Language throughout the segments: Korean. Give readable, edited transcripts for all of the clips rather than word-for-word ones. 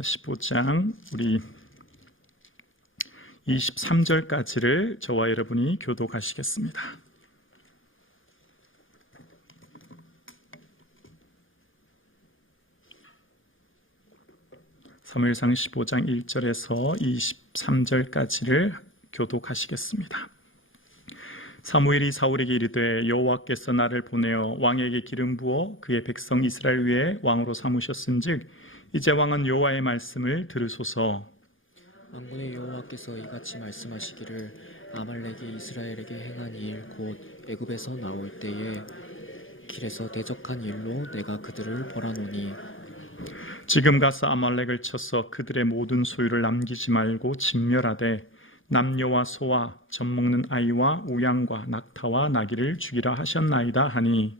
15장 우리 23절까지를 저와 여러분이 교독하시겠습니다. 사무엘상 15장 1절에서 23절까지를 교독하시겠습니다. 사무엘이 사울에게 이르되 여호와께서 나를 보내어 왕에게 기름 부어 그의 백성 이스라엘 위에 왕으로 삼으셨은즉 이제 왕은 여호와의 말씀을 들으소서. 만군의 여호와께서 이같이 말씀하시기를 아말렉이 이스라엘에게 행한 일 곧 애굽에서 나올 때에 길에서 대적한 일로 내가 그들을 벌하노니 지금 가서 아말렉을 쳐서 그들의 모든 소유를 남기지 말고 진멸하되 남녀와 소와 젖먹는 아이와 우양과 낙타와 나귀를 죽이라 하셨나이다 하니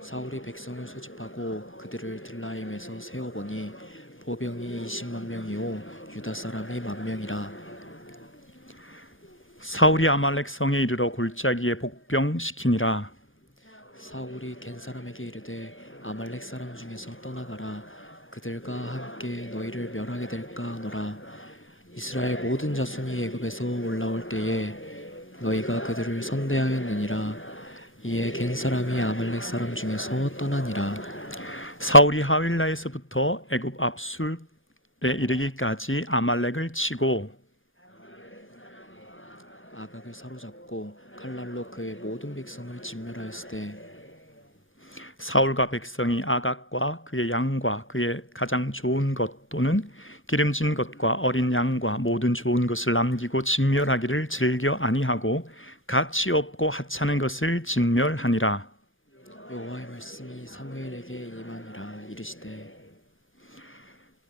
사울이 백성을 소집하고 그들을 들라임에서 세어보니 보병이 20만 명이요 유다 사람이 10,000명이라. 사울이 아말렉 성에 이르러 골짜기에 복병시키니라. 사울이 겐 사람에게 이르되 아말렉 사람 중에서 떠나가라. 그들과 함께 너희를 멸하게 될까 하노라. 이스라엘 모든 자손이 애굽에서 올라올 때에 너희가 그들을 선대하였느니라. 이에 겐 사람이 아말렉 사람 중에서 떠나니라. 사울이 하윌라에서부터 애굽 압술에 이르기까지 아말렉을 치고 아각을 사로잡고 칼날로 그의 모든 백성을 진멸하였으되 사울과 백성이 아각과 그의 양과 그의 가장 좋은 것 또는 기름진 것과 어린 양과 모든 좋은 것을 남기고 진멸하기를 즐겨 아니하고 가치 없고 하찮은 것을 진멸하니라. 여호와의 말씀이 사무엘에게 임하니라. 이르시되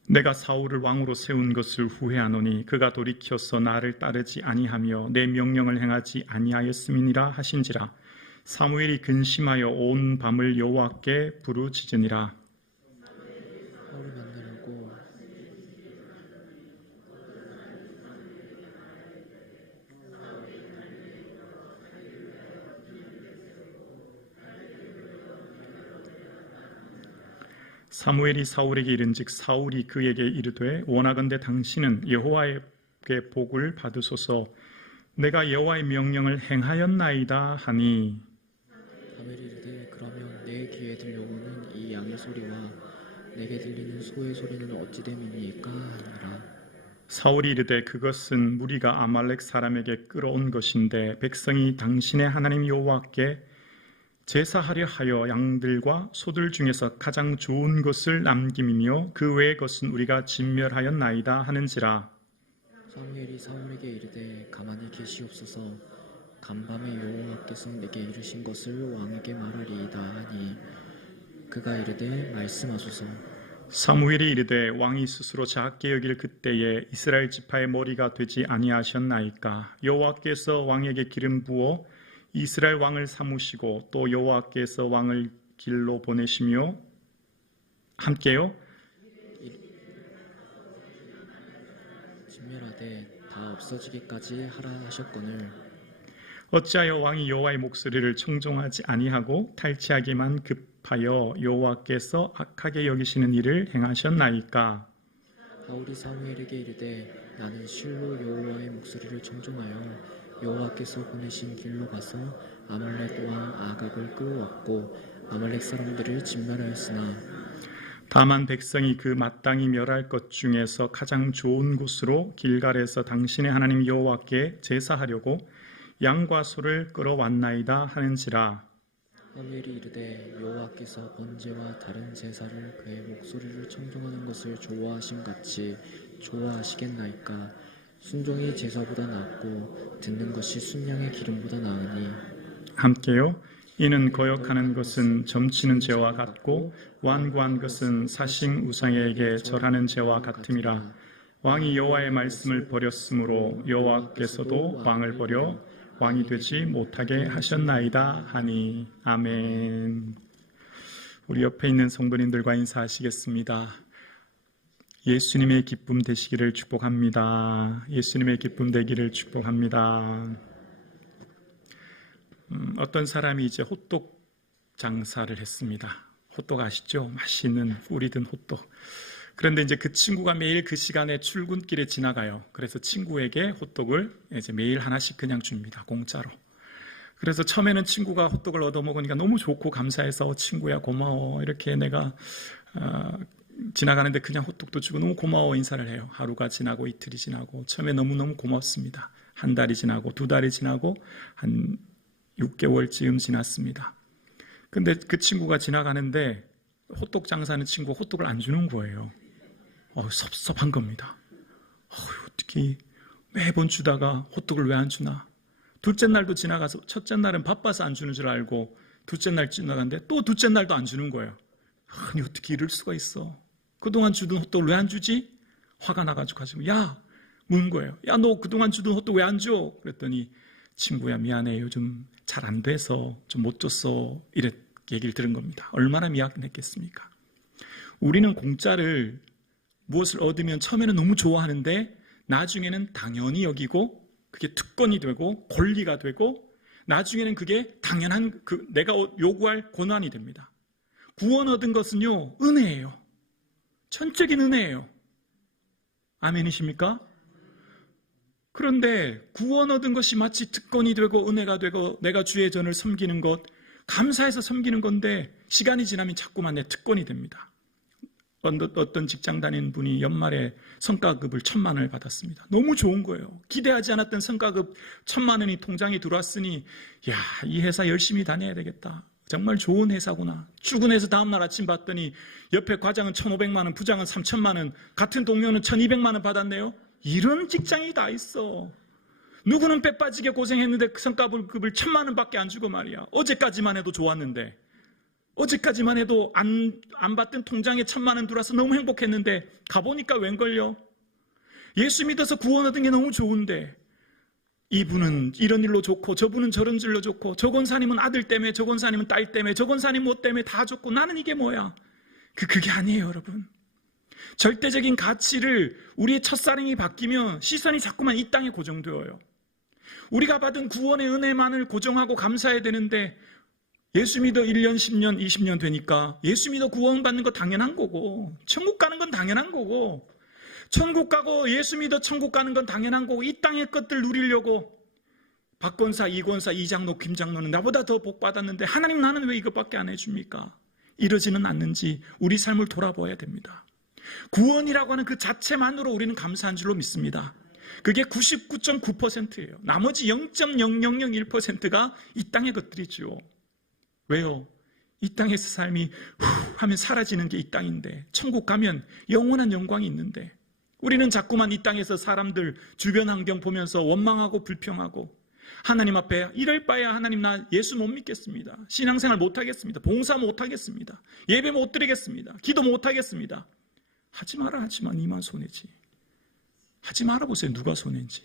내가 사울을 왕으로 세운 것을 후회하노니 그가 돌이켜서 나를 따르지 아니하며 내 명령을 행하지 아니하였음이니라 하신지라. 사무엘이 근심하여 온 밤을 여호와께 부르짖으니라. 사울을 만나려고 사무엘이 사울에게 이른즉 사울이 그에게 이르되 원하건대 당신은 여호와에게 복을 받으소서. 내가 여호와의 명령을 행하였나이다 하니 사무엘이 이르되 그러면 내 귀에 들려오는 이 양의 소리와 내게 들리는 소의 소리는 어찌 됨이니까 하니라. 사울이 이르되 그것은 무리가 아말렉 사람에게 끌어온 것인데 백성이 당신의 하나님 여호와께 제사하려 하여 양들과 소들 중에서 가장 좋은 것을 남김이며 그 외의 것은 우리가 진멸하였나이다 하는지라. 사무엘이 사울에게 이르되 가만히 계시옵소서. 간밤에 여호와께서 내게 이르신 것을 왕에게 말하리이다 하니 그가 이르되 말씀하소서. 사무엘이 이르되 왕이 스스로 작게 여길 그때에 이스라엘 지파의 머리가 되지 아니하셨나이까. 여호와께서 왕에게 기름 부어 이스라엘 왕을 삼으시고 또 여호와께서 왕을 길로 보내시며 함께요 진멸하되 다 없어지기까지 하라 하셨거늘 어찌하여 왕이 여호와의 목소리를 청종하지 아니하고 탈취하기만 급하여 여호와께서 악하게 여기시는 일을 행하셨나이까. 사울이 사무엘에게 이르되 나는 실로 여호와의 목소리를 청종하여 여호와께서 보내신 길로 가서 아말렉 왕 아각을 끌어왔고 아말렉 사람들을 진멸하였으나 다만 백성이 그 마땅히 멸할 것 중에서 가장 좋은 곳으로 길갈에서 당신의 하나님 여호와께 제사하려고 양과 소를 끌어왔나이다 하는지라. 사무엘이 이르되 여호와께서 번제와 다른 제사를 그의 목소리를 청종하는 것을 좋아하심 같이 좋아하시겠나이까. 순종이 제사보다 낫고 듣는 것이 순양의 기름보다 나으니 함께요. 이는 거역하는 것은 점치는 죄와 같고 완고한 것은 사신 우상에게 절하는 죄와 같음이라. 왕이 여호와의 말씀을 버렸으므로 여호와께서도 왕을 버려 왕이 되지 못하게 하셨나이다 하니. 아멘. 우리 옆에 있는 성도님들과 인사하시겠습니다. 예수님의 기쁨 되시기를 축복합니다. 예수님의 기쁨 되기를 축복합니다. 어떤 사람이 이제 호떡 장사를 했습니다. 호떡 아시죠? 맛있는 뿌리 든 호떡. 그런데 이제 그 친구가 매일 그 시간에 출근길에 지나가요. 그래서 친구에게 호떡을 이제 매일 하나씩 그냥 줍니다. 공짜로. 그래서 처음에는 친구가 호떡을 얻어먹으니까 너무 좋고 감사해서 친구야 고마워 이렇게 내가 지나가는데 그냥 호떡도 주고 너무 고마워 인사를 해요. 하루가 지나고 이틀이 지나고 처음에 너무너무 고맙습니다. 한 달이 지나고 두 달이 지나고 한 6개월쯤 지났습니다. 근데 그 친구가 지나가는데 호떡 장사하는 친구가 호떡을 안 주는 거예요. 섭섭한 겁니다. 어떻게 매번 주다가 호떡을 왜 안 주나? 둘째 날도 지나가서 첫째 날은 바빠서 안 주는 줄 알고 둘째 날 지나갔는데 또 둘째 날도 안 주는 거예요. 아니 어떻게 이럴 수가 있어? 그동안 주던 호떡을 왜 안 주지? 화가 나가지고 묻는 거예요. 야, 너 그동안 주던 호떡 왜 안 줘? 그랬더니 친구야 미안해 요즘 잘 안 돼서 좀 못 줬어 이래 얘기를 들은 겁니다. 얼마나 미안했겠습니까? 우리는 공짜를 무엇을 얻으면 처음에는 너무 좋아하는데 나중에는 당연히 여기고 그게 특권이 되고 권리가 되고 나중에는 그게 당연한 내가 요구할 권한이 됩니다. 구원 얻은 것은요 은혜예요. 전적인 은혜예요. 아멘이십니까? 그런데 구원 얻은 것이 마치 특권이 되고 은혜가 되고 내가 주의 전을 섬기는 것 감사해서 섬기는 건데 시간이 지나면 자꾸만 내 특권이 됩니다. 어떤 직장 다니는 분이 연말에 성과급을 1,000만 원을 받았습니다. 너무 좋은 거예요. 기대하지 않았던 성과급 1,000만 원이 통장에 들어왔으니 이 회사 열심히 다녀야 되겠다. 정말 좋은 회사구나. 출근해서 다음날 아침 봤더니 옆에 과장은 1,500만 원, 부장은 3,000만 원, 같은 동료는 1,200만 원 받았네요. 이런 직장이 다 있어. 누구는 빼 빠지게 고생했는데 그 성과급을 1,000만 원밖에 안 주고 말이야. 어제까지만 해도 좋았는데 어제까지만 해도 안 받던 통장에 1,000만 원 들어와서 너무 행복했는데 가보니까 웬걸요? 예수 믿어서 구원 얻은 게 너무 좋은데 이분은 이런 일로 좋고 저분은 저런 일로 좋고 저 권사님은 아들 때문에 저 권사님은 딸 때문에 저 권사님 뭐 때문에 다 좋고 나는 이게 뭐야? 그게 아니에요 여러분. 절대적인 가치를 우리의 첫사랑이 바뀌면 시선이 자꾸만 이 땅에 고정되어요. 우리가 받은 구원의 은혜만을 고정하고 감사해야 되는데 예수 믿어 1년, 10년, 20년 되니까 예수 믿어 구원받는 거 당연한 거고 천국 가는 건 당연한 거고 천국 가고 예수 믿어 천국 가는 건 당연한 거고 이 땅의 것들 누리려고 박 권사, 이 권사, 이 장로, 김 장로는 나보다 더 복 받았는데 하나님 나는 왜 이것밖에 안 해줍니까? 이러지는 않는지 우리 삶을 돌아봐야 됩니다. 구원이라고 하는 그 자체만으로 우리는 감사한 줄로 믿습니다. 그게 99.9%예요. 나머지 0.0001%가 이 땅의 것들이죠. 왜요? 이 땅에서 삶이 하면 사라지는 게 이 땅인데 천국 가면 영원한 영광이 있는데 우리는 자꾸만 이 땅에서 사람들 주변 환경 보면서 원망하고 불평하고 하나님 앞에 이럴 바에야 하나님 나 예수 못 믿겠습니다. 신앙생활 못 하겠습니다. 봉사 못 하겠습니다. 예배 못 드리겠습니다. 기도 못 하겠습니다. 하지 마라 하지만 니만 손해지. 하지 말아보세요. 누가 손해인지.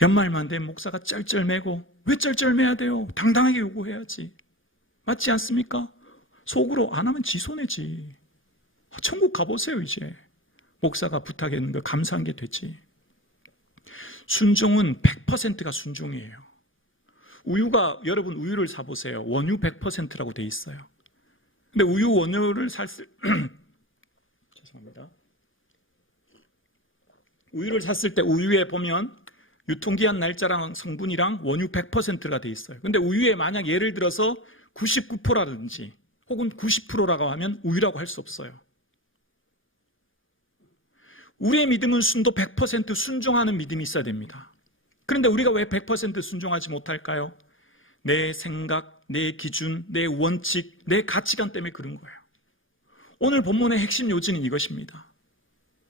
연말만 되면 목사가 쩔쩔매고 왜 쩔쩔매야 돼요? 당당하게 요구해야지. 맞지 않습니까? 속으로 안 하면 지 손해지. 천국 가보세요 이제. 목사가 부탁했는 거 감사한 게 되지. 순종은 100%가 순종이에요. 여러분 우유를 사보세요. 원유 100%라고 돼 있어요. 근데 원유를 죄송합니다. 우유를 샀을 때 우유에 보면 유통기한 날짜랑 성분이랑 원유 100%가 돼 있어요. 근데 우유에 만약 예를 들어서 99%라든지 혹은 90%라고 하면 우유라고 할 수 없어요. 우리의 믿음은 순도 100% 순종하는 믿음이 있어야 됩니다. 그런데 우리가 왜 100% 순종하지 못할까요? 내 생각, 내 기준, 내 원칙, 내 가치관 때문에 그런 거예요. 오늘 본문의 핵심 요지는 이것입니다.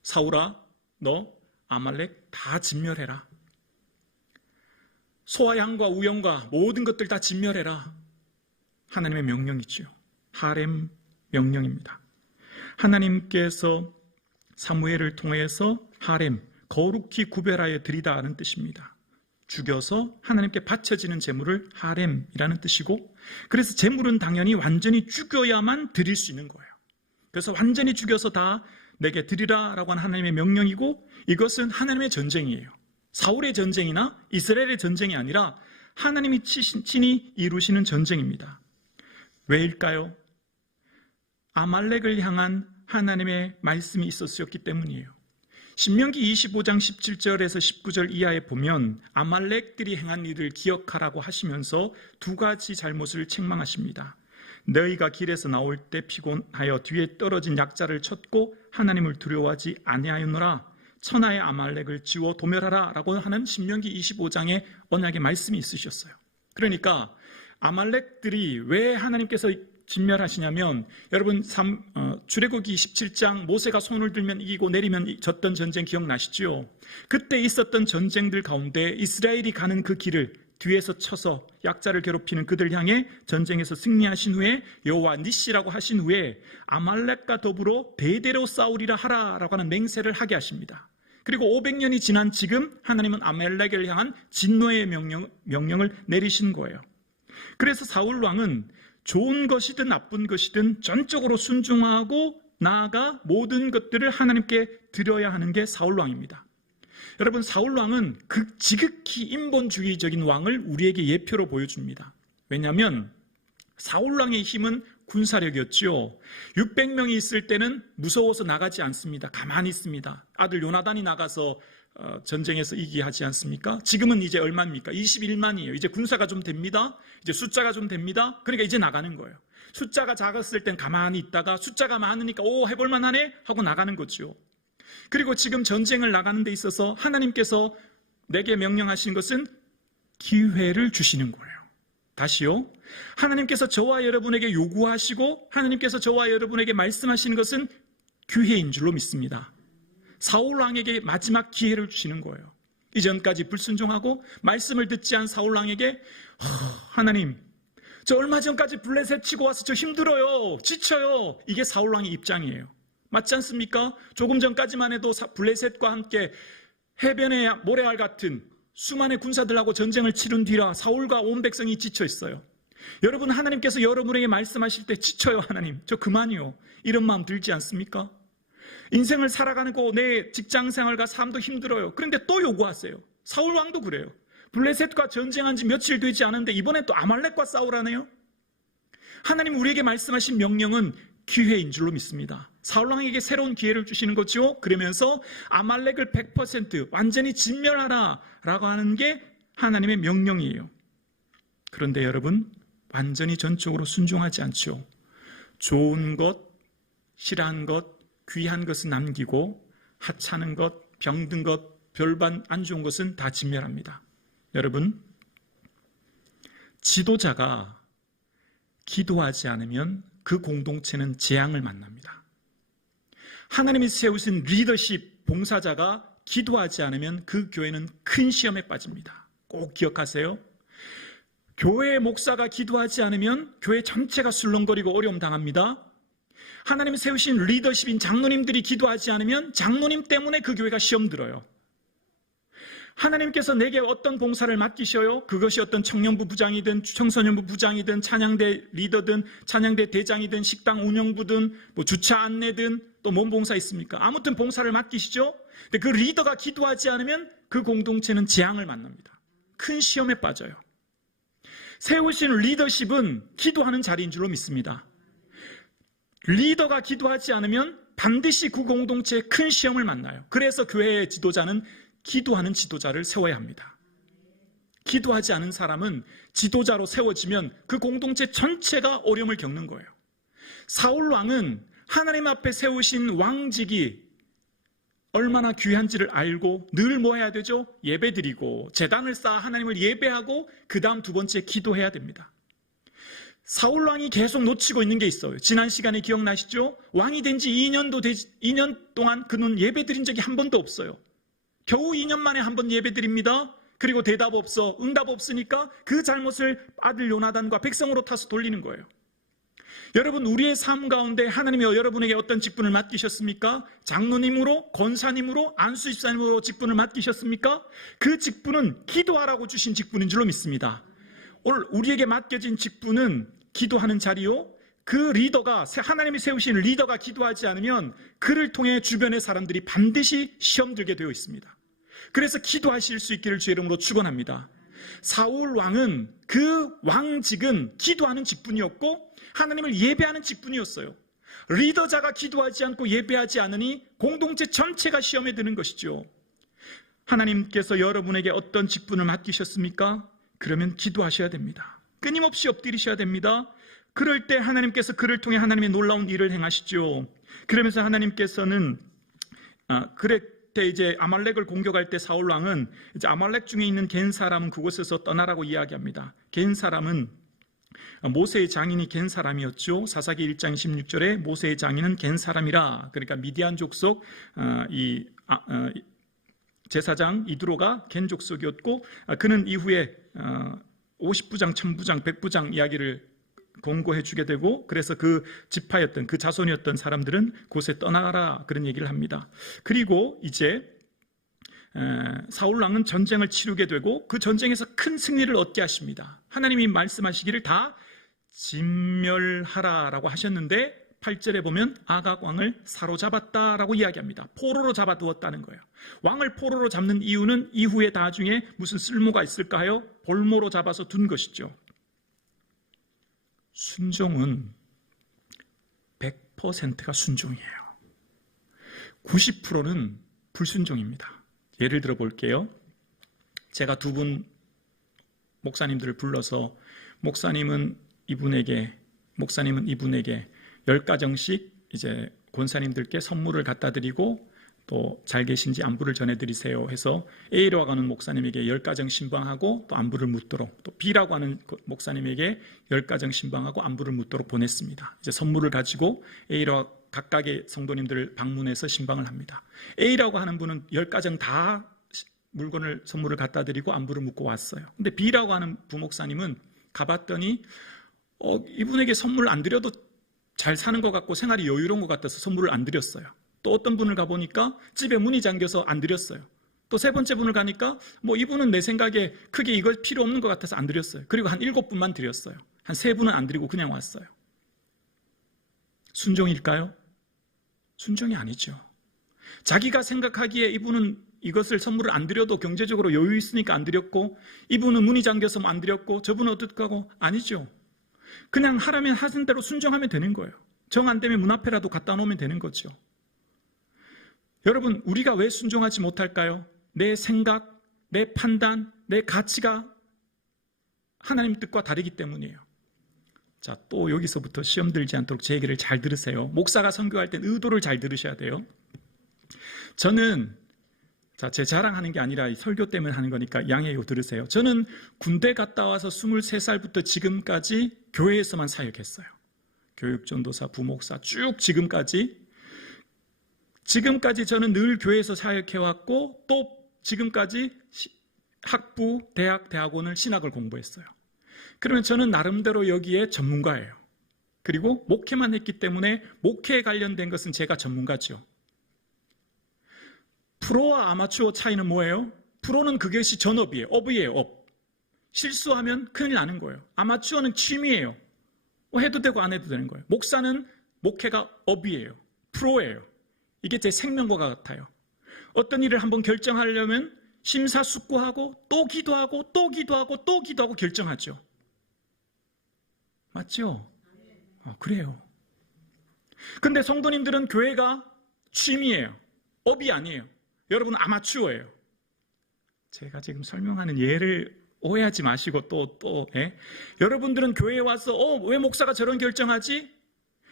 사울아, 너 아말렉 다 진멸해라. 소와 양과 우영과 모든 것들 다 진멸해라. 하나님의 명령이지요. 하렘 명령입니다. 하나님께서 사무엘을 통해서 하렘, 거룩히 구별하여 드리다는 뜻입니다. 죽여서 하나님께 바쳐지는 제물을 하렘이라는 뜻이고, 그래서 제물은 당연히 완전히 죽여야만 드릴 수 있는 거예요. 그래서 완전히 죽여서 다 내게 드리라라고 하는 하나님의 명령이고, 이것은 하나님의 전쟁이에요. 사울의 전쟁이나 이스라엘의 전쟁이 아니라 하나님이 친히 이루시는 전쟁입니다. 왜일까요? 아말렉을 향한 하나님의 말씀이 있었기 때문이에요. 신명기 25장 17절에서 19절 이하에 보면 아말렉들이 행한 일을 기억하라고 하시면서 두 가지 잘못을 책망하십니다. 너희가 길에서 나올 때 피곤하여 뒤에 떨어진 약자를 쳤고 하나님을 두려워하지 아니하였노라. 천하의 아말렉을 지워 도멸하라 라고 하는 신명기 25장의 언약의 말씀이 있으셨어요. 그러니까 아말렉들이 왜 하나님께서 진멸하시냐면, 여러분 출애굽기 17장 모세가 손을 들면 이기고 내리면 졌던 전쟁 기억나시죠? 그때 있었던 전쟁들 가운데 이스라엘이 가는 그 길을 뒤에서 쳐서 약자를 괴롭히는 그들 향해 전쟁에서 승리하신 후에 여호와 니시라고 하신 후에 아말렉과 더불어 대대로 싸우리라 하라라고 하는 맹세를 하게 하십니다. 그리고 500년이 지난 지금 하나님은 아말렉을 향한 진노의 명령을 내리신 거예요. 그래서 사울 왕은 좋은 것이든 나쁜 것이든 전적으로 순종하고 나아가 모든 것들을 하나님께 드려야 하는 게 사울 왕입니다. 여러분, 사울 왕은 지극히 인본주의적인 왕을 우리에게 예표로 보여줍니다. 왜냐하면 사울 왕의 힘은 군사력이었죠. 600명이 있을 때는 무서워서 나가지 않습니다. 가만히 있습니다. 아들 요나단이 나가서 전쟁에서 이기게 하지 않습니까? 지금은 이제 얼마입니까? 21만이에요. 이제 군사가 좀 됩니다. 이제 숫자가 좀 됩니다. 그러니까 이제 나가는 거예요. 숫자가 작았을 땐 가만히 있다가 숫자가 많으니까 해볼만 하네 하고 나가는 거죠. 그리고 지금 전쟁을 나가는 데 있어서 하나님께서 내게 명령하신 것은 기회를 주시는 거예요. 다시요. 하나님께서 저와 여러분에게 요구하시고 하나님께서 저와 여러분에게 말씀하시는 것은 기회인 줄로 믿습니다. 사울 왕에게 마지막 기회를 주시는 거예요. 이전까지 불순종하고 말씀을 듣지 않은 사울 왕에게 하나님, 저 얼마 전까지 블레셋 치고 와서 저 힘들어요, 지쳐요. 이게 사울 왕의 입장이에요. 맞지 않습니까? 조금 전까지만 해도 블레셋과 함께 해변의 모래알 같은 수많은 군사들하고 전쟁을 치른 뒤라 사울과 온 백성이 지쳐 있어요. 여러분, 하나님께서 여러분에게 말씀하실 때 지쳐요. 하나님, 저 그만이요. 이런 마음 들지 않습니까? 인생을 살아가는 내 직장생활과 삶도 힘들어요. 그런데 또 요구하세요. 사울 왕도 그래요. 블레셋과 전쟁한 지 며칠 되지 않은데 이번에 또 아말렉과 싸우라네요. 하나님 우리에게 말씀하신 명령은 기회인 줄로 믿습니다. 사울 왕에게 새로운 기회를 주시는 거죠. 그러면서 아말렉을 100% 완전히 진멸하라 라고 하는 게 하나님의 명령이에요. 그런데 여러분, 완전히 전적으로 순종하지 않죠. 좋은 것, 실한 것, 귀한 것은 남기고 하찮은 것, 병든 것, 별반 안 좋은 것은 다 진멸합니다. 여러분, 지도자가 기도하지 않으면 그 공동체는 재앙을 만납니다. 하나님이 세우신 리더십 봉사자가 기도하지 않으면 그 교회는 큰 시험에 빠집니다. 꼭 기억하세요. 교회의 목사가 기도하지 않으면 교회 전체가 술렁거리고 어려움 당합니다. 하나님이 세우신 리더십인 장로님들이 기도하지 않으면 장로님 때문에 그 교회가 시험 들어요. 하나님께서 내게 어떤 봉사를 맡기셔요? 그것이 어떤 청년부 부장이든 청소년부 부장이든 찬양대 리더든 찬양대 대장이든 식당 운영부든 주차 안내든 또 뭔 봉사 있습니까? 아무튼 봉사를 맡기시죠? 근데 그 리더가 기도하지 않으면 그 공동체는 재앙을 만납니다. 큰 시험에 빠져요. 세우신 리더십은 기도하는 자리인 줄로 믿습니다. 리더가 기도하지 않으면 반드시 그 공동체에 큰 시험을 만나요. 그래서 교회의 지도자는 기도하는 지도자를 세워야 합니다. 기도하지 않은 사람은 지도자로 세워지면 그 공동체 전체가 어려움을 겪는 거예요. 사울 왕은 하나님 앞에 세우신 왕직이 얼마나 귀한지를 알고 늘 뭐 해야 되죠? 예배드리고 재단을 쌓아 하나님을 예배하고 그 다음 두 번째 기도해야 됩니다. 사울 왕이 계속 놓치고 있는 게 있어요. 지난 시간에 기억나시죠? 왕이 된 지 2년 동안 그는 예배드린 적이 한 번도 없어요. 겨우 2년 만에 한 번 예배드립니다. 그리고 대답 없어, 응답 없으니까 그 잘못을 아들 요나단과 백성으로 타서 돌리는 거예요. 여러분, 우리의 삶 가운데 하나님이 여러분에게 어떤 직분을 맡기셨습니까? 장로님으로, 권사님으로, 안수집사님으로 직분을 맡기셨습니까? 그 직분은 기도하라고 주신 직분인 줄로 믿습니다. 오늘 우리에게 맡겨진 직분은 기도하는 자리요. 그 리더가, 하나님이 세우신 리더가 기도하지 않으면 그를 통해 주변의 사람들이 반드시 시험 들게 되어 있습니다. 그래서 기도하실 수 있기를 주의 이름으로 축원합니다. 사울 왕은 그 왕직은 기도하는 직분이었고 하나님을 예배하는 직분이었어요. 리더자가 기도하지 않고 예배하지 않으니 공동체 전체가 시험에 드는 것이죠. 하나님께서 여러분에게 어떤 직분을 맡기셨습니까? 그러면 기도하셔야 됩니다. 끊임없이 엎드리셔야 됩니다. 그럴 때 하나님께서 그를 통해 하나님의 놀라운 일을 행하시죠. 그러면서 하나님께서는 그럴 때 이제 아말렉을 공격할 때 사울 왕은 이제 아말렉 중에 있는 겐 사람은 그곳에서 떠나라고 이야기합니다. 겐 사람은 모세의 장인이 겐 사람이었죠. 사사기 1장 16절에 모세의 장인은 겐 사람이라. 그러니까 미디안 족속 제사장 이드로가 겐 족속이었고, 그는 이후에 50부장, 1000부장, 100부장 이야기를 권고해 주게 되고, 그래서 그 지파였던, 그 자손이었던 사람들은 곳에 떠나가라 그런 얘기를 합니다. 그리고 이제 사울 왕은 전쟁을 치르게 되고 그 전쟁에서 큰 승리를 얻게 하십니다. 하나님이 말씀하시기를 다 진멸하라라고 하셨는데 8절에 보면 아각 왕을 사로잡았다라고 이야기합니다. 포로로 잡아두었다는 거예요. 왕을 포로로 잡는 이유는 이후에 나중에 무슨 쓸모가 있을까요? 볼모로 잡아서 둔 것이죠. 순종은 100%가 순종이에요. 90%는 불순종입니다. 예를 들어 볼게요. 제가 두 분 목사님들을 불러서 목사님은 이분에게 10가정씩 이제 권사님들께 선물을 갖다 드리고 또 잘 계신지 안부를 전해드리세요 해서 A라고 하는 목사님에게 10가정 신방하고 또 안부를 묻도록, 또 B라고 하는 목사님에게 10가정 신방하고 안부를 묻도록 보냈습니다. 이제 선물을 가지고 A와 각각의 성도님들을 방문해서 신방을 합니다. A라고 하는 분은 10가정 다 선물을 갖다 드리고 안부를 묻고 왔어요. 근데 B라고 하는 부목사님은 가봤더니 이분에게 선물 안 드려도 잘 사는 것 같고 생활이 여유로운 것 같아서 선물을 안 드렸어요. 또 어떤 분을 가보니까 집에 문이 잠겨서 안 드렸어요. 또 세 번째 분을 가니까 이분은 내 생각에 크게 이거 필요 없는 것 같아서 안 드렸어요. 그리고 한 7분만 드렸어요. 한 3분은 안 드리고 그냥 왔어요. 순종일까요? 순종이 아니죠. 자기가 생각하기에 이분은 이것을 선물을 안 드려도 경제적으로 여유 있으니까 안 드렸고, 이분은 문이 잠겨서 안 드렸고, 저분은 어떡하고? 아니죠. 그냥 하라면 하신 대로 순종하면 되는 거예요. 정 안 되면 문 앞에라도 갖다 놓으면 되는 거죠. 여러분, 우리가 왜 순종하지 못할까요? 내 생각, 내 판단, 내 가치가 하나님 뜻과 다르기 때문이에요. 자, 또 여기서부터 시험 들지 않도록 제 얘기를 잘 들으세요. 목사가 선교할 땐 의도를 잘 들으셔야 돼요. 저는 제 자랑하는 게 아니라 설교 때문에 하는 거니까 양해요 들으세요. 저는 군대 갔다 와서 23살부터 지금까지 교회에서만 사역했어요. 교육, 전도사, 부목사 쭉 지금까지 저는 늘 교회에서 사역해왔고, 또 지금까지 학부, 대학원을 신학을 공부했어요. 그러면 저는 나름대로 여기에 전문가예요. 그리고 목회만 했기 때문에 목회에 관련된 것은 제가 전문가죠. 프로와 아마추어 차이는 뭐예요? 프로는 그것이 전업이에요. 업이에요. 업. 실수하면 큰일 나는 거예요. 아마추어는 취미예요. 해도 되고 안 해도 되는 거예요. 목사는 목회가 업이에요. 프로예요. 이게 제 생명과 같아요. 어떤 일을 한번 결정하려면 심사숙고하고 또 기도하고 또 기도하고 또 기도하고 결정하죠. 맞죠? 그래요. 근데 성도님들은 교회가 취미예요. 업이 아니에요. 여러분 아마추어예요. 제가 지금 설명하는 예를 오해하지 마시고 여러분들은 교회에 와서 왜 목사가 저런 결정하지?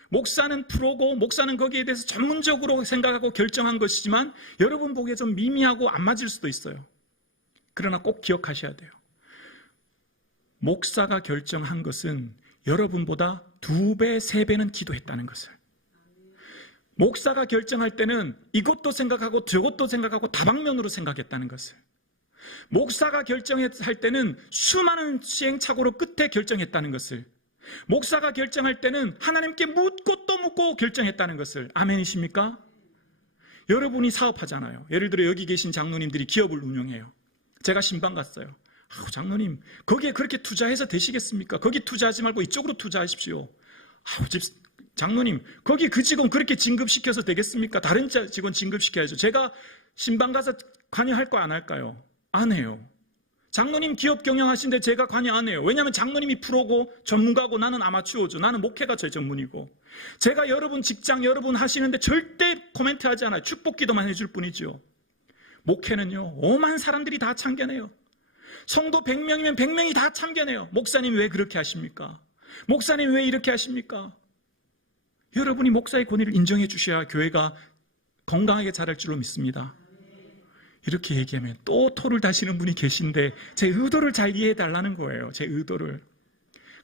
목사는 프로고 목사는 거기에 대해서 전문적으로 생각하고 결정한 것이지만 여러분 보기에 좀 미미하고 안 맞을 수도 있어요. 그러나 꼭 기억하셔야 돼요. 목사가 결정한 것은 여러분보다 2배, 3배는 기도했다는 것을. 목사가 결정할 때는 이것도 생각하고 저것도 생각하고 다방면으로 생각했다는 것을. 목사가 결정할 때는 수많은 시행착오로 끝에 결정했다는 것을. 목사가 결정할 때는 하나님께 묻고 또 묻고 결정했다는 것을. 아멘이십니까? 여러분이 사업하잖아요. 예를 들어 여기 계신 장로님들이 기업을 운영해요. 제가 신방 갔어요. 장로님, 거기에 그렇게 투자해서 되시겠습니까? 거기 투자하지 말고 이쪽으로 투자하십시오. 장로님, 거기 그 직원 그렇게 진급시켜서 되겠습니까? 다른 직원 진급시켜야죠. 제가 신방 가서 관여할 거 안 할까요? 안 해요. 장로님 기업 경영하시는데 제가 관여 안 해요. 왜냐하면 장로님이 프로고 전문가고 나는 아마추어죠. 나는 목회가 제 전문이고. 제가 여러분 직장 여러분 하시는데 절대 코멘트하지 않아요. 축복기도만 해줄 뿐이죠. 목회는요, 오만 사람들이 다 참견해요. 성도 100명이면 100명이 다 참견해요. 목사님 왜 그렇게 하십니까? 목사님 왜 이렇게 하십니까? 여러분이 목사의 권위를 인정해 주셔야 교회가 건강하게 자랄 줄로 믿습니다. 이렇게 얘기하면 또 토를 다시는 분이 계신데 제 의도를 잘 이해해 달라는 거예요. 제 의도를.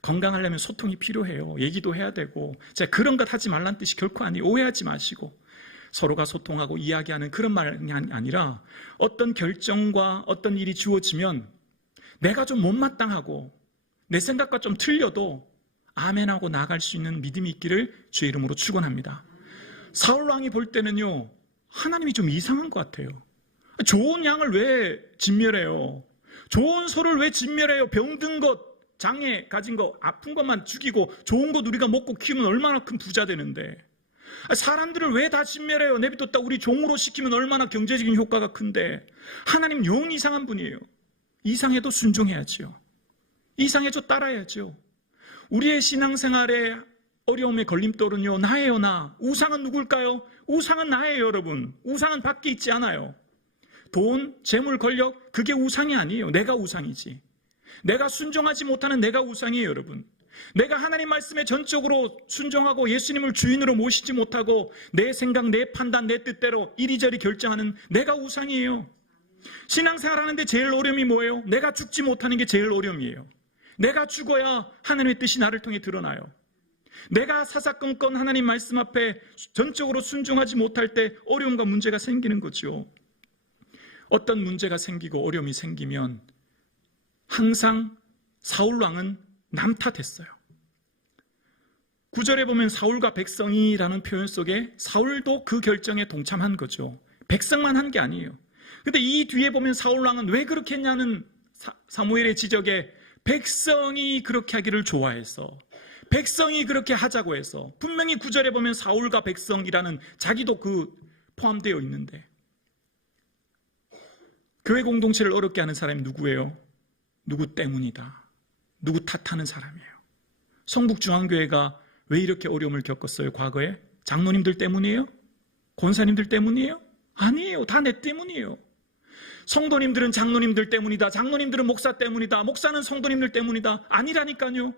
건강하려면 소통이 필요해요. 얘기도 해야 되고. 제가 그런 것 하지 말란 뜻이 결코 아니에요. 오해하지 마시고. 서로가 소통하고 이야기하는 그런 말이 아니라 어떤 결정과 어떤 일이 주어지면 내가 좀 못마땅하고 내 생각과 좀 틀려도 아멘하고 나아갈 수 있는 믿음이 있기를 주의 이름으로 축원합니다. 사울왕이 볼 때는요, 하나님이 좀 이상한 것 같아요. 좋은 양을 왜 진멸해요? 좋은 소를 왜 진멸해요? 병든 것, 장애 가진 것, 아픈 것만 죽이고 좋은 것 우리가 먹고 키우면 얼마나 큰 부자 되는데, 사람들을 왜 다 진멸해요? 내비뒀다 우리 종으로 시키면 얼마나 경제적인 효과가 큰데. 하나님 영 이상한 분이에요. 이상해도 순종해야지요. 이상해도 따라야죠. 우리의 신앙생활에 어려움의 걸림돌은요, 나예요, 나. 우상은 누굴까요? 우상은 나예요, 여러분. 우상은 밖에 있지 않아요. 돈, 재물, 권력, 그게 우상이 아니에요. 내가 우상이지. 내가 순종하지 못하는 내가 우상이에요, 여러분. 내가 하나님 말씀에 전적으로 순종하고 예수님을 주인으로 모시지 못하고 내 생각, 내 판단, 내 뜻대로 이리저리 결정하는 내가 우상이에요. 신앙생활 하는데 제일 어려움이 뭐예요? 내가 죽지 못하는 게 제일 어려움이에요. 내가 죽어야 하나님의 뜻이 나를 통해 드러나요. 내가 사사건건 하나님 말씀 앞에 전적으로 순종하지 못할 때 어려움과 문제가 생기는 거죠. 어떤 문제가 생기고 어려움이 생기면 항상 사울왕은 남 탓했어요. 9절에 보면 사울과 백성이라는 표현 속에 사울도 그 결정에 동참한 거죠. 백성만 한 게 아니에요. 근데 이 뒤에 보면 사울왕은 왜 그렇게 했냐는 사무엘의 지적에 백성이 그렇게 하기를 좋아해서, 백성이 그렇게 하자고 해서, 분명히 9절에 보면 사울과 백성이라는 자기도 그 포함되어 있는데, 교회 공동체를 어렵게 하는 사람이 누구예요? 누구 때문이다. 누구 탓하는 사람이에요. 성북중앙교회가 왜 이렇게 어려움을 겪었어요? 과거에? 장로님들 때문이에요? 권사님들 때문이에요? 아니에요. 다 내 때문이에요. 성도님들은 장로님들 때문이다. 장로님들은 목사 때문이다. 목사는 성도님들 때문이다. 아니라니까요.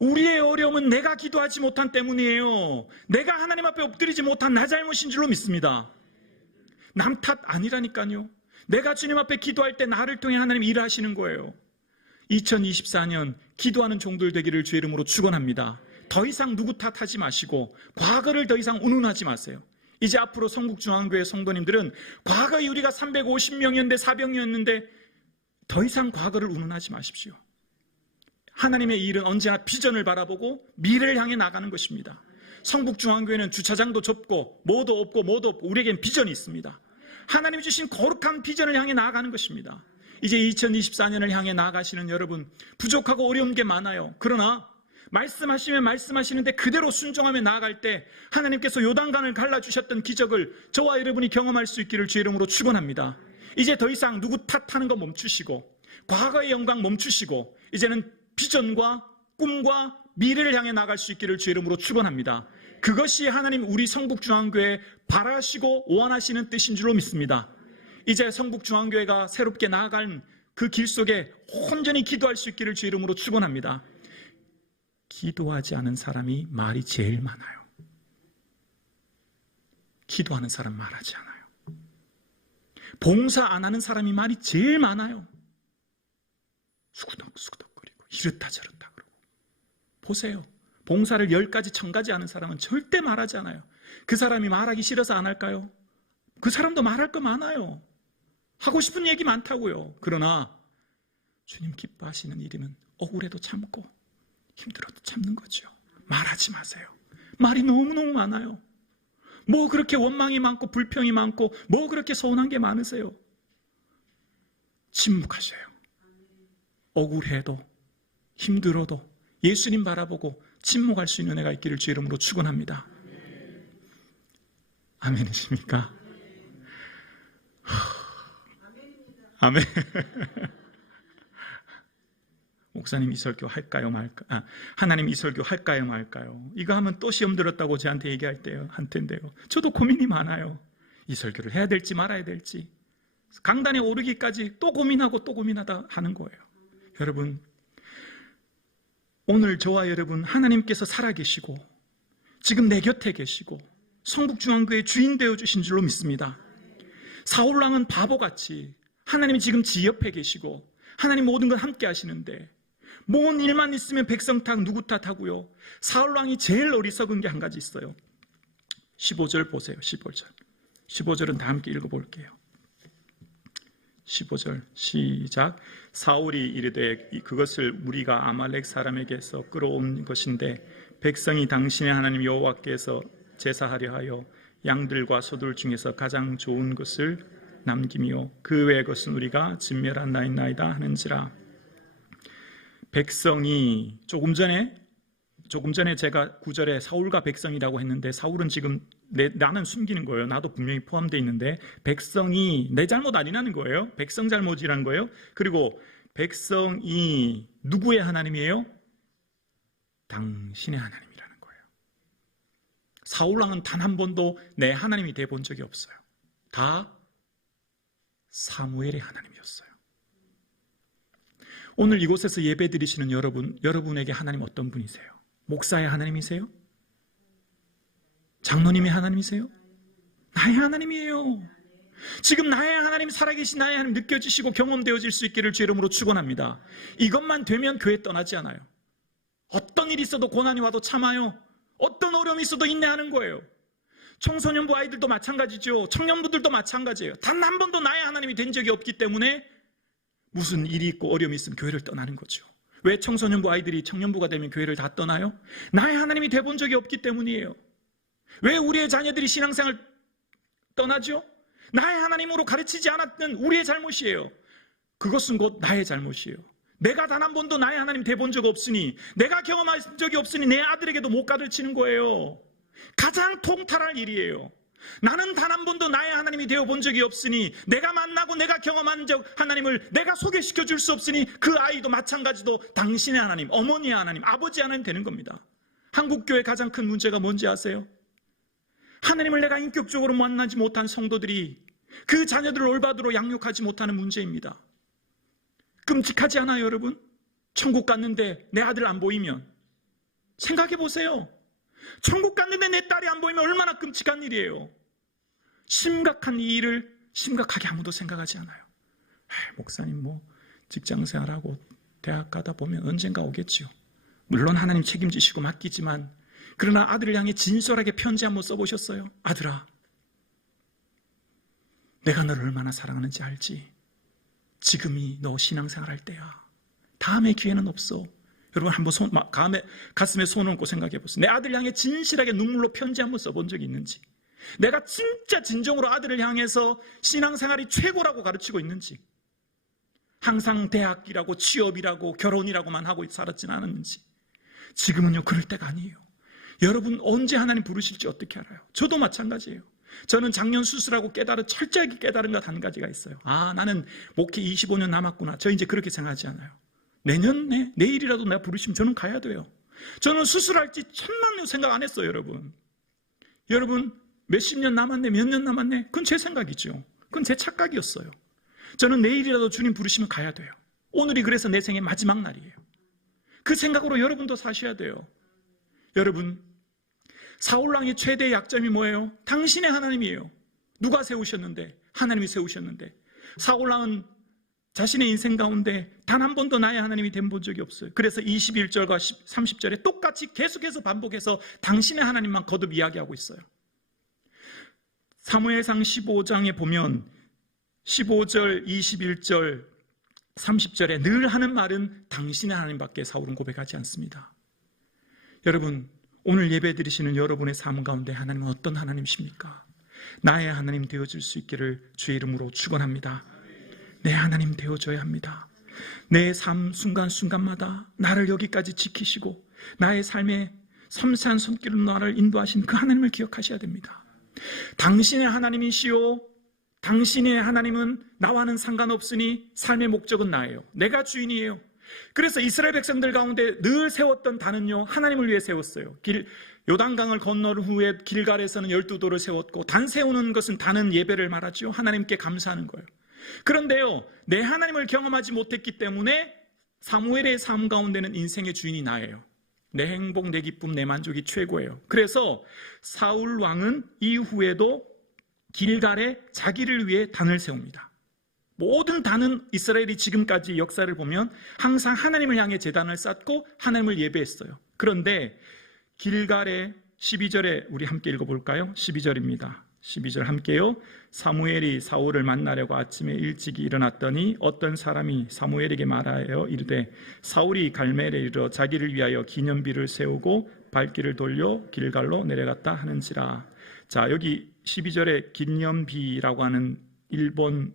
우리의 어려움은 내가 기도하지 못한 때문이에요. 내가 하나님 앞에 엎드리지 못한 나 잘못인 줄로 믿습니다. 남 탓 아니라니까요. 내가 주님 앞에 기도할 때 나를 통해 하나님 일하시는 거예요. 2024년 기도하는 종들 되기를 주의 이름으로 축원합니다. 더 이상 누구 탓하지 마시고 과거를 더 이상 운운하지 마세요. 이제 앞으로 성북중앙교회 성도님들은 과거에 우리가 350명이었는데 400명이었는데 더 이상 과거를 운운하지 마십시오. 하나님의 일은 언제나 비전을 바라보고 미래를 향해 나가는 것입니다. 성북중앙교회는 주차장도 좁고 뭐도 없고 우리에겐 비전이 있습니다. 하나님이 주신 거룩한 비전을 향해 나아가는 것입니다. 이제 2024년을 향해 나아가시는 여러분, 부족하고 어려운 게 많아요. 그러나 말씀하시면 말씀하시는데 그대로 순종하며 나아갈 때 하나님께서 요단강을 갈라주셨던 기적을 저와 여러분이 경험할 수 있기를 주의 이름으로 축원합니다. 이제 더 이상 누구 탓하는 거 멈추시고 과거의 영광 멈추시고 이제는 비전과 꿈과 미래를 향해 나아갈 수 있기를 주의 이름으로 축원합니다. 그것이 하나님 우리 성북중앙교회 바라시고 원하시는 뜻인 줄로 믿습니다. 이제 성북중앙교회가 새롭게 나아갈 그 길 속에 온전히 기도할 수 있기를 주의 이름으로 축원합니다. 기도하지 않은 사람이 말이 제일 많아요. 기도하는 사람 말하지 않아요. 봉사 안 하는 사람이 말이 제일 많아요. 수구덕수구덕거리고 이렇다 저렇다 그러고. 보세요. 봉사를 10가지 1000가지 하는 사람은 절대 말하지 않아요. 그 사람이 말하기 싫어서 안 할까요? 그 사람도 말할 거 많아요. 하고 싶은 얘기 많다고요. 그러나 주님 기뻐하시는 일이면 억울해도 참고 힘들어도 참는 거죠. 말하지 마세요. 말이 너무너무 많아요. 뭐 그렇게 원망이 많고 불평이 많고 뭐 그렇게 서운한 게 많으세요. 침묵하세요. 억울해도 힘들어도 예수님 바라보고 침묵할 수 있는 은혜가 있기를 주의 이름으로 축원합니다. 아멘이십니까? 아멘. 목사님 이 설교 할까요 말까? 하나님 이 설교 할까요 말까요? 이거 하면 또 시험 들었다고 저한테 얘기할 때요, 한 텐데요. 저도 고민이 많아요. 이 설교를 해야 될지 말아야 될지. 강단에 오르기까지 또 고민하고 또 고민하다 하는 거예요. 여러분, 오늘 저와 여러분 하나님께서 살아계시고 지금 내 곁에 계시고 성북중앙교회 주인 되어주신 줄로 믿습니다. 사울왕은 바보같이 하나님이 지금 지 옆에 계시고 하나님 모든 걸 함께 하시는데 뭔 일만 있으면 백성 탓 누구 탓하고요. 사울왕이 제일 어리석은 게 한 가지 있어요. 15절 보세요. 15절은 다 함께 읽어볼게요. 15절 시작. 사울이 이르되 그것을 우리가 아말렉 사람에게서 끌어온 것인데 백성이 당신의 하나님 여호와께서 제사하려 하여 양들과 소들 중에서 가장 좋은 것을 남김이요 그 외의 것은 우리가 진멸한 나이나이다 하는지라. 백성이 조금 전에 제가 9절에 사울과 백성이라고 했는데 사울은 지금 나는 숨기는 거예요. 나도 분명히 포함되어 있는데 백성이 내 잘못 아니라는 거예요. 백성 잘못이라는 거예요. 그리고 백성이 누구의 하나님이에요? 당신의 하나님이라는 거예요. 사울왕은 단 한 번도 내 하나님이 돼 본 적이 없어요. 다 사무엘의 하나님이었어요. 오늘 이곳에서 예배 드리시는 여러분에게 하나님 어떤 분이세요? 목사의 하나님이세요? 장로님의 하나님이세요? 나의 하나님이에요. 지금 나의 하나님, 살아계신 나의 하나님 느껴지시고 경험되어질 수 있기를 주 이름으로 축원합니다. 이것만 되면 교회 떠나지 않아요. 어떤 일이 있어도 고난이 와도 참아요. 어떤 어려움이 있어도 인내하는 거예요. 청소년부 아이들도 마찬가지죠. 청년부들도 마찬가지예요. 단 한 번도 나의 하나님이 된 적이 없기 때문에 무슨 일이 있고 어려움이 있으면 교회를 떠나는 거죠. 왜 청소년부 아이들이 청년부가 되면 교회를 다 떠나요? 나의 하나님이 돼본 적이 없기 때문이에요. 왜 우리의 자녀들이 신앙생활 떠나죠? 나의 하나님으로 가르치지 않았던 우리의 잘못이에요. 그것은 곧 나의 잘못이에요. 내가 단 한 번도 나의 하나님 돼본 적 없으니, 내가 경험한 적이 없으니 내 아들에게도 못 가르치는 거예요. 가장 통탈할 일이에요. 나는 단 한 번도 나의 하나님이 되어본 적이 없으니, 내가 만나고 내가 경험한 적 하나님을 내가 소개시켜 줄 수 없으니 그 아이도 마찬가지로 당신의 하나님, 어머니의 하나님, 아버지의 하나님 되는 겁니다. 한국교회 가장 큰 문제가 뭔지 아세요? 하나님을 내가 인격적으로 만나지 못한 성도들이 그 자녀들을 올바르로 양육하지 못하는 문제입니다. 끔찍하지 않아요, 여러분? 천국 갔는데 내 아들 안 보이면 생각해 보세요. 천국 갔는데 내 딸이 안 보이면 얼마나 끔찍한 일이에요. 심각한 이 일을 심각하게 아무도 생각하지 않아요. 목사님 직장생활하고 대학 가다 보면 언젠가 오겠지요. 물론 하나님 책임지시고 맡기지만, 그러나 아들을 향해 진솔하게 편지 한번 써보셨어요? 아들아, 내가 너를 얼마나 사랑하는지 알지? 지금이 너 신앙생활할 때야. 다음에 기회는 없어. 여러분 한번 가슴에 손 얹고 생각해 보세요. 내 아들 향해 진실하게 눈물로 편지 한번 써본 적이 있는지, 내가 진짜 진정으로 아들을 향해서 신앙생활이 최고라고 가르치고 있는지, 항상 대학이라고 취업이라고 결혼이라고만 하고 살았지는 않았는지. 지금은요, 그럴 때가 아니에요. 여러분 언제 하나님 부르실지 어떻게 알아요? 저도 마찬가지예요. 저는 작년 수술하고 철저하게 깨달은 것 한 가지가 있어요. 나는 목회 25년 남았구나. 저 이제 그렇게 생각하지 않아요. 내일이라도 내가 부르시면 저는 가야 돼요. 저는 수술할지 천만 생각 안 했어요, 여러분 몇십 년 남았네, 몇 년 남았네, 그건 제 생각이죠. 그건 제 착각이었어요. 저는 내일이라도 주님 부르시면 가야 돼요. 오늘이 그래서 내 생의 마지막 날이에요. 그 생각으로 여러분도 사셔야 돼요. 여러분, 사울왕의 최대의 약점이 뭐예요? 당신의 하나님이에요. 누가 세우셨는데? 하나님이 세우셨는데. 사울왕은 자신의 인생 가운데 단 한 번도 나의 하나님이 된 본 적이 없어요. 그래서 21절과 30절에 똑같이 계속해서 반복해서 당신의 하나님만 거듭 이야기하고 있어요. 사무엘상 15장에 보면 15절, 21절, 30절에 늘 하는 말은 당신의 하나님밖에 사울은 고백하지 않습니다. 여러분, 오늘 예배 드리시는 여러분의 삶 가운데 하나님은 어떤 하나님이십니까? 나의 하나님 되어줄 수 있기를 주의 이름으로 축원합니다. 내 하나님 되어줘야 합니다. 내 삶 순간순간마다 나를 여기까지 지키시고 나의 삶의 섬세한 손길로 나를 인도하신 그 하나님을 기억하셔야 됩니다. 당신의 하나님이시오. 당신의 하나님은 나와는 상관없으니 삶의 목적은 나예요. 내가 주인이에요. 그래서 이스라엘 백성들 가운데 늘 세웠던 단은요, 하나님을 위해 세웠어요. 요단강을 건널 후에 길갈에서는 12도를 세웠고, 단 세우는 것은 단은 예배를 말하죠. 하나님께 감사하는 거예요. 그런데요, 내 하나님을 경험하지 못했기 때문에 사무엘의 삶 가운데는 인생의 주인이 나예요. 내 행복, 내 기쁨, 내 만족이 최고예요. 그래서 사울 왕은 이후에도 길갈에 자기를 위해 단을 세웁니다. 모든 단은 이스라엘이 지금까지 역사를 보면 항상 하나님을 향해 제단을 쌓고 하나님을 예배했어요. 그런데 길갈의 12절에 우리 함께 읽어볼까요? 12절입니다. 12절 함께요. 사무엘이 사울을 만나려고 아침에 일찍 일어났더니 어떤 사람이 사무엘에게 말하여 이르되 사울이 갈멜에 이르러 자기를 위하여 기념비를 세우고 발길을 돌려 길갈로 내려갔다 하는지라. 자, 여기 12절에 기념비라고 하는 일본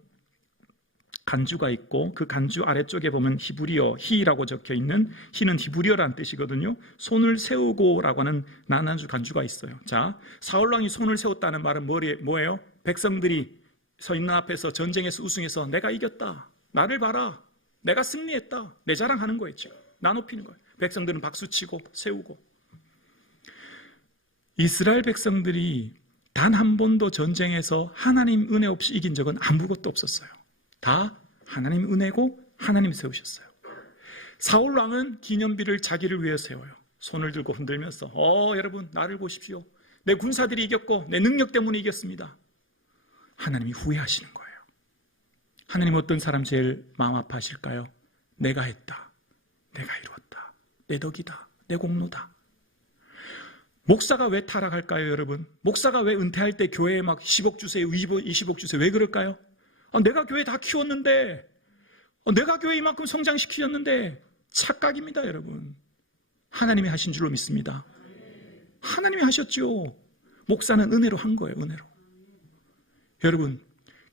간주가 있고, 그 간주 아래쪽에 보면 히브리어 히라고 적혀 있는, 히는 히브리어라는 뜻이거든요. 손을 세우고라고 하는 나난주 간주가 있어요. 자, 사울왕이 손을 세웠다는 말은 뭐예요? 백성들이 서 있는 앞에서 전쟁에서 우승해서 내가 이겼다, 나를 봐라, 내가 승리했다, 내 자랑하는 거예요. 지금 나 높이는 거예요. 백성들은 박수치고 세우고. 이스라엘 백성들이 단 한 번도 전쟁에서 하나님 은혜 없이 이긴 적은 아무것도 없었어요. 다 하나님 은혜고 하나님 세우셨어요. 사울 왕은 기념비를 자기를 위해 세워요. 손을 들고 흔들면서 여러분 나를 보십시오. 내 군사들이 이겼고 내 능력 때문에 이겼습니다. 하나님이 후회하시는 거예요. 하나님 어떤 사람 제일 마음 아파하실까요? 내가 했다, 내가 이루었다, 내 덕이다, 내 공로다. 목사가 왜 타락할까요, 여러분? 목사가 왜 은퇴할 때 교회에 막 10억 주세요, 20억 주세요, 왜 그럴까요? 내가 교회 다 키웠는데, 내가 교회 이만큼 성장시키었는데. 착각입니다, 여러분. 하나님이 하신 줄로 믿습니다. 하나님이 하셨죠. 목사는 은혜로 한 거예요, 은혜로. 여러분,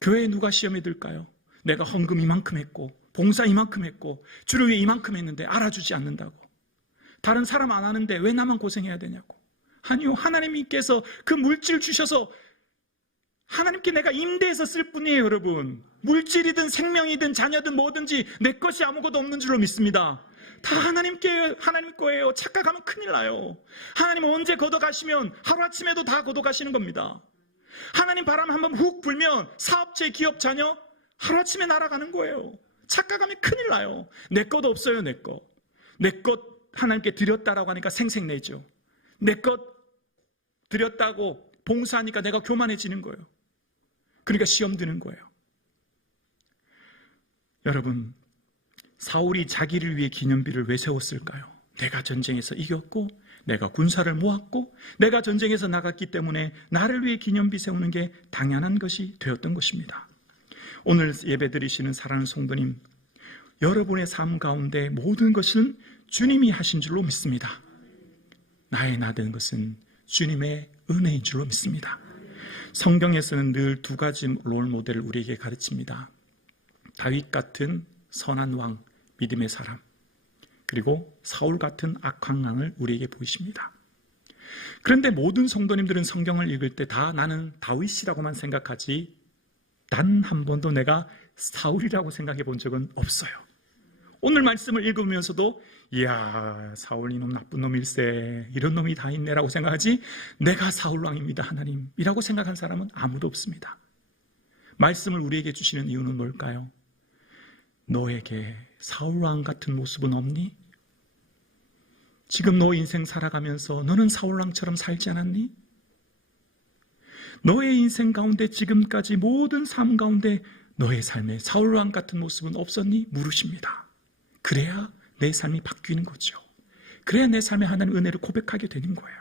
교회에 누가 시험에 들까요? 내가 헌금 이만큼 했고 봉사 이만큼 했고 주를 위해 이만큼 했는데 알아주지 않는다고. 다른 사람 안 하는데 왜 나만 고생해야 되냐고. 아니요, 하나님께서 그 물질 주셔서 하나님께 내가 임대해서 쓸 뿐이에요, 여러분. 물질이든 생명이든 자녀든 뭐든지 내 것이 아무것도 없는 줄로 믿습니다. 다 하나님 거예요. 착각하면 큰일 나요. 하나님은 언제 걷어가시면 하루아침에도 다 걷어가시는 겁니다. 하나님 바람 한번 훅 불면 사업체, 기업, 자녀 하루아침에 날아가는 거예요. 착각하면 큰일 나요. 내 것도 없어요, 내 것. 내 것 하나님께 드렸다라고 하니까 생색내죠. 내 것 드렸다고 봉사하니까 내가 교만해지는 거예요. 그러니까 시험 드는 거예요. 여러분, 사울이 자기를 위해 기념비를 왜 세웠을까요? 내가 전쟁에서 이겼고 내가 군사를 모았고 내가 전쟁에서 나갔기 때문에 나를 위해 기념비 세우는 게 당연한 것이 되었던 것입니다. 오늘 예배 드리시는 사랑하는 성도님, 여러분의 삶 가운데 모든 것은 주님이 하신 줄로 믿습니다. 나의 나된 것은 주님의 은혜인 줄로 믿습니다. 성경에서는 늘 두 가지 롤 모델을 우리에게 가르칩니다. 다윗 같은 선한 왕, 믿음의 사람, 그리고 사울 같은 악한 왕을 우리에게 보이십니다. 그런데 모든 성도님들은 성경을 읽을 때 다 나는 다윗이라고만 생각하지 단 한 번도 내가 사울이라고 생각해 본 적은 없어요. 오늘 말씀을 읽으면서도 이야, 사울 이놈 나쁜 놈일세, 이런 놈이 다 있네라고 생각하지 내가 사울왕입니다 하나님이라고 생각한 사람은 아무도 없습니다. 말씀을 우리에게 주시는 이유는 뭘까요? 너에게 사울왕 같은 모습은 없니? 지금 너 인생 살아가면서 너는 사울왕처럼 살지 않았니? 너의 인생 가운데 지금까지 모든 삶 가운데 너의 삶에 사울왕 같은 모습은 없었니? 물으십니다. 그래야 내 삶이 바뀌는 거죠. 그래야 내 삶에 하나님 은혜를 고백하게 되는 거예요.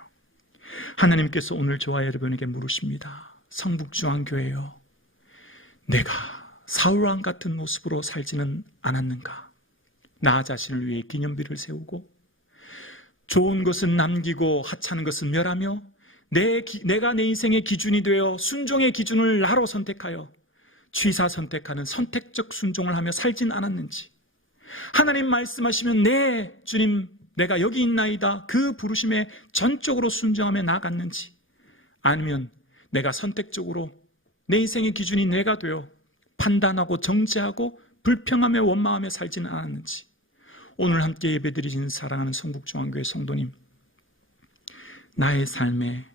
하나님께서 오늘 저와 여러분에게 물으십니다. 성북중앙교회여, 내가 사울왕 같은 모습으로 살지는 않았는가? 나 자신을 위해 기념비를 세우고 좋은 것은 남기고 하찮은 것은 멸하며 내가 내 인생의 기준이 되어 순종의 기준을 나로 선택하여 취사 선택하는 선택적 순종을 하며 살진 않았는지, 하나님 말씀하시면 네 주님 내가 여기 있나이다 그 부르심에 전적으로 순종하며 나아갔는지, 아니면 내가 선택적으로 내 인생의 기준이 내가 되어 판단하고 정죄하고 불평하며 원망하며 살지는 않았는지, 오늘 함께 예배드리신 사랑하는 성북중앙교회 성도님, 나의 삶에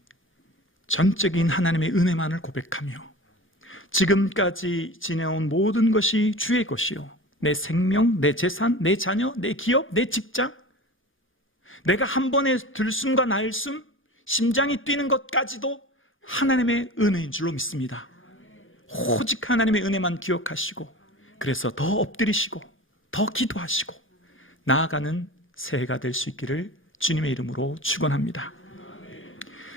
전적인 하나님의 은혜만을 고백하며 지금까지 지내온 모든 것이 주의 것이요, 내 생명, 내 재산, 내 자녀, 내 기업, 내 직장, 내가 한 번에 들숨과 날숨, 심장이 뛰는 것까지도 하나님의 은혜인 줄로 믿습니다. 오직 하나님의 은혜만 기억하시고, 그래서 더 엎드리시고 더 기도하시고 나아가는 새해가 될 수 있기를 주님의 이름으로 축원합니다.